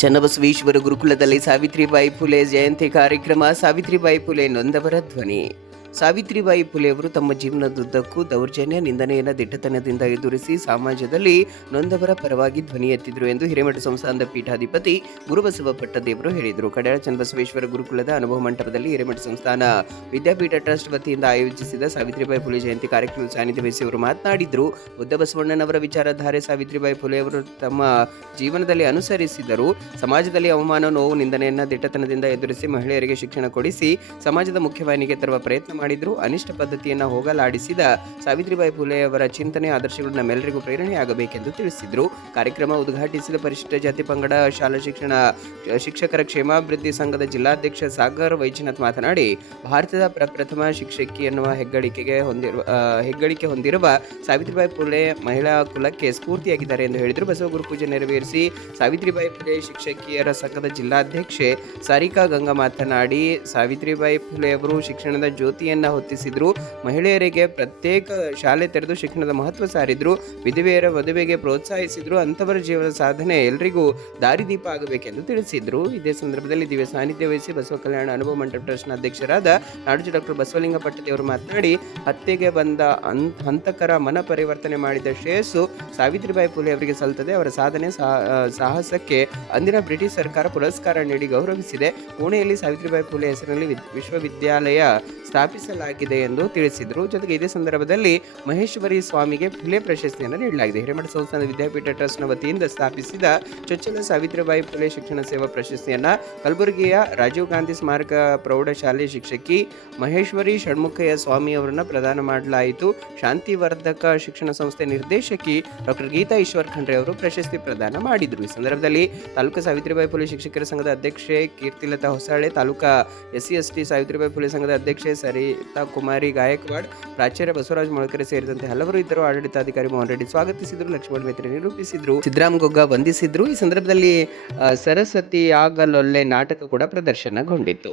ಚನ್ನಬಸವೇಶ್ವರ ಗುರುಕುಲದಲ್ಲಿ ಸಾವಿತ್ರಿಬಾಯಿ ಫುಲೆ ಜಯಂತಿ ಕಾರ್ಯಕ್ರಮ. ಸಾವಿತ್ರಿಬಾಯಿ ಫುಲೆ ನೊಂದವರ ಧ್ವನಿ. ಸಾವಿತ್ರಿಬಾಯಿ ಫುಲೆ ಅವರು ತಮ್ಮ ಜೀವನದುದ್ದಕ್ಕೂ ದೌರ್ಜನ್ಯ, ನಿಂದನೆಯನ್ನು ದಿಟ್ಟತನದಿಂದ ಎದುರಿಸಿ ಸಮಾಜದಲ್ಲಿ ನೊಂದವರ ಪರವಾಗಿ ಧ್ವನಿ ಎತ್ತಿದ್ರು ಎಂದು ಹಿರೇಮಠ ಸಂಸ್ಥಾನದ ಪೀಠಾಧಿಪತಿ ಗುರುಬಸವ ಪಟ್ಟದೇವರು ಹೇಳಿದರು. ಕಡ್ಯಾಳ ಚನ್ನಬಸವೇಶ್ವರ ಗುರುಕುಲದ ಅನುಭವ ಮಂಟಪದಲ್ಲಿ ಹಿರೇಮಠ ಸಂಸ್ಥಾನ ವಿದ್ಯಾಪೀಠ ಟ್ರಸ್ಟ್ ವತಿಯಿಂದ ಆಯೋಜಿಸಿದ ಸಾವಿತ್ರಿಬಾಯಿ ಫುಲೆ ಜಯಂತಿ ಕಾರ್ಯಕ್ರಮದ ಸಾನ್ನಿಧ್ಯ ವಹಿಸಿ ಅವರು ಮಾತನಾಡಿದರು. ಬುದ್ಧ ಬಸವಣ್ಣನವರ ವಿಚಾರಧಾರೆ ಸಾವಿತ್ರಿಬಾಯಿ ಫುಲೆ ಅವರು ತಮ್ಮ ಜೀವನದಲ್ಲಿ ಅನುಸರಿಸಿದರು. ಸಮಾಜದಲ್ಲಿ ಅವಮಾನ, ನೋವು, ನಿಂದನೆಯನ್ನು ದಿಟ್ಟತನದಿಂದ ಎದುರಿಸಿ ಮಹಿಳೆಯರಿಗೆ ಶಿಕ್ಷಣ ಕೊಡಿಸಿ ಸಮಾಜದ ಮುಖ್ಯವಾಹಿನಿಗೆ ತರುವ ಪ್ರಯತ್ನ ಮಾಡಿದ್ರು. ಅನಿಷ್ಟ ಪದ್ಧತಿಯನ್ನು ಹೋಗಲಾಡಿಸಿದ ಸಾವಿತ್ರಿಬಾಯಿ ಫುಲೆ ಅವರ ಚಿಂತನೆ, ಆದರ್ಶಗಳು ನಮ್ಮೆಲ್ಲರಿಗೂ ಪ್ರೇರಣೆಯಾಗಬೇಕೆಂದು ತಿಳಿಸಿದರು. ಕಾರ್ಯಕ್ರಮ ಉದ್ಘಾಟಿಸಿದ ಪರಿಶಿಷ್ಟ ಜಾತಿ ಪಂಗಡ ಶಾಲಾ ಶಿಕ್ಷಕರ ಕ್ಷೇಮಾಭಿವೃದ್ಧಿ ಸಂಘದ ಜಿಲ್ಲಾಧ್ಯಕ್ಷ ಸಾಗರ್ ವೈಜನಾಥ್ ಮಾತನಾಡಿ, ಭಾರತದ ಪ್ರಪ್ರಥಮ ಶಿಕ್ಷಕಿ ಎನ್ನುವ ಹೆಗ್ಗಳಿಕೆ ಹೊಂದಿರುವ ಸಾವಿತ್ರಿಬಾಯಿ ಫುಲೆ ಮಹಿಳಾ ಕುಲಕ್ಕೆ ಸ್ಫೂರ್ತಿಯಾಗಿದ್ದಾರೆ ಎಂದು ಹೇಳಿದರು. ಬಸವ ಗುರುಪೂಜೆ ನೆರವೇರಿಸಿ ಸಾವಿತ್ರಿಬಾಯಿ ಫುಲೆ ಶಿಕ್ಷಕಿಯರ ಸಂಘದ ಜಿಲ್ಲಾಧ್ಯಕ್ಷೆ ಸಾರಿಕಾ ಗಂಗಾ ಮಾತನಾಡಿ, ಸಾವಿತ್ರಿಬಾಯಿ ಫುಲೆ ಅವರು ಶಿಕ್ಷಣದ ಜ್ಯೋತಿಯನ್ನು ಹೊತ್ತಿಸಿದ್ರು. ಮಹಿಳೆಯರಿಗೆ ಪ್ರತ್ಯೇಕ ಶಾಲೆ ತೆರೆದು ಶಿಕ್ಷಣದ ಮಹತ್ವ ಸಾರಿದ್ರು. ವಿಧವೆಯರ ಮದುವೆಗೆ ಪ್ರೋತ್ಸಾಹಿಸಿದ್ರು. ಅಂತವರ ಜೀವನ ಸಾಧನೆ ಎಲ್ಲರಿಗೂ ದಾರಿದೀಪ ಆಗಬೇಕೆಂದು ತಿಳಿಸಿದ್ರು. ಇದೇ ಸಂದರ್ಭದಲ್ಲಿ ದಿವ್ಯ ಸಾನ್ನಿಧ್ಯ ವಹಿಸಿ ಬಸವ ಕಲ್ಯಾಣ ಅನುಭವ ಮಂಟಪ ಟ್ರಸ್ಟ್ನ ಅಧ್ಯಕ್ಷರಾದ ನಾಡೋಜ ಡಾಕ್ಟರ್ ಬಸವಲಿಂಗ ಪಟ್ಟದೇವರು ಮಾತನಾಡಿ, ಹತ್ಯೆಗೆ ಬಂದ ಹಂತಕರ ಮನ ಪರಿವರ್ತನೆ ಮಾಡಿದ ಶ್ರೇಯಸ್ಸು ಸಾವಿತ್ರಿಬಾಯಿ ಫುಲೆ ಅವರಿಗೆ ಸಲ್ಲುತ್ತದೆ. ಅವರ ಸಾಧನೆ ಸಾಹಸಕ್ಕೆ ಅಂದಿನ ಬ್ರಿಟಿಷ್ ಸರ್ಕಾರ ಪುರಸ್ಕಾರ ನೀಡಿ ಗೌರವಿಸಿದೆ. ಪುಣೆಯಲ್ಲಿ ಸಾವಿತ್ರಿಬಾಯಿ ಫುಲೆ ಹೆಸರಿನಲ್ಲಿ ವಿಶ್ವವಿದ್ಯಾಲಯ ಸ್ಥಾಪಿಸಲಾಗಿದೆ ಎಂದು ತಿಳಿಸಿದರು. ಜೊತೆಗೆ ಇದೇ ಸಂದರ್ಭದಲ್ಲಿ ಮಹೇಶ್ವರಿ ಸ್ವಾಮಿಗೆ ಫುಲೆ ಪ್ರಶಸ್ತಿಯನ್ನು ನೀಡಲಾಗಿದೆ. ಹಿರೇಮಠ ಸಂಸ್ಥಾನದ ವಿದ್ಯಾಪೀಠ ಟ್ರಸ್ಟ್ನ ವತಿಯಿಂದ ಸ್ಥಾಪಿಸಿದ ಚೊಚ್ಚಲ ಸಾವಿತ್ರಿಬಾಯಿ ಫುಲೆ ಶಿಕ್ಷಣ ಸೇವಾ ಪ್ರಶಸ್ತಿಯನ್ನು ಕಲಬುರಗಿಯ ರಾಜೀವ್ ಗಾಂಧಿ ಸ್ಮಾರಕ ಪ್ರೌಢಶಾಲೆ ಶಿಕ್ಷಕಿ ಮಹೇಶ್ವರಿ ಷಣ್ಮುಖಯ್ಯ ಸ್ವಾಮಿ ಅವರನ್ನು ಪ್ರದಾನ ಮಾಡಲಾಯಿತು. ಶಾಂತಿವರ್ಧಕ ಶಿಕ್ಷಣ ಸಂಸ್ಥೆ ನಿರ್ದೇಶಕಿ ಡಾಕ್ಟರ್ ಗೀತಾ ಈಶ್ವರ್ ಖಂಡ್ರೆ ಅವರು ಪ್ರಶಸ್ತಿ ಪ್ರದಾನ ಮಾಡಿದರು. ಈ ಸಂದರ್ಭದಲ್ಲಿ ತಾಲೂಕು ಸಾವಿತ್ರಿಬಾಯಿ ಫುಲೆ ಶಿಕ್ಷಕರ ಸಂಘದ ಅಧ್ಯಕ್ಷೆ ಕೀರ್ತಿಲತಾ ಹೊಸಾಳೆ, ತಾಲೂಕಾ SC/ST ಸಾವಿತ್ರಿಬಾಯಿ ಫುಲೆ ಸಂಘದ ಅಧ್ಯಕ್ಷೆ ಸರಿತಾ ಕುಮಾರಿ ಗಾಯಕ್ವಾಡ್, ಪ್ರಾಚಾರ್ಯ ಬಸವರಾಜ ಮೊಳಕೆರೆ ಸೇರಿದಂತೆ ಹಲವರು ಇದ್ದರು. ಆಡಳಿತಾಧಿಕಾರಿ ಮೋಹನ್ ರೆಡ್ಡಿ ಸ್ವಾಗತಿಸಿದರು. ಲಕ್ಷ್ಮಣ್ ಮೇತ್ರಿ ನಿರೂಪಿಸಿದ್ರು. ಸಿದ್ದರಾಮ ಗೊಗ್ಗ ವಂದಿಸಿದ್ರು. ಈ ಸಂದರ್ಭದಲ್ಲಿ ಸರಸ್ವತಿ ಆಗಲೊಲ್ಲೆ ನಾಟಕ ಕೂಡ ಪ್ರದರ್ಶನಗೊಂಡಿತು.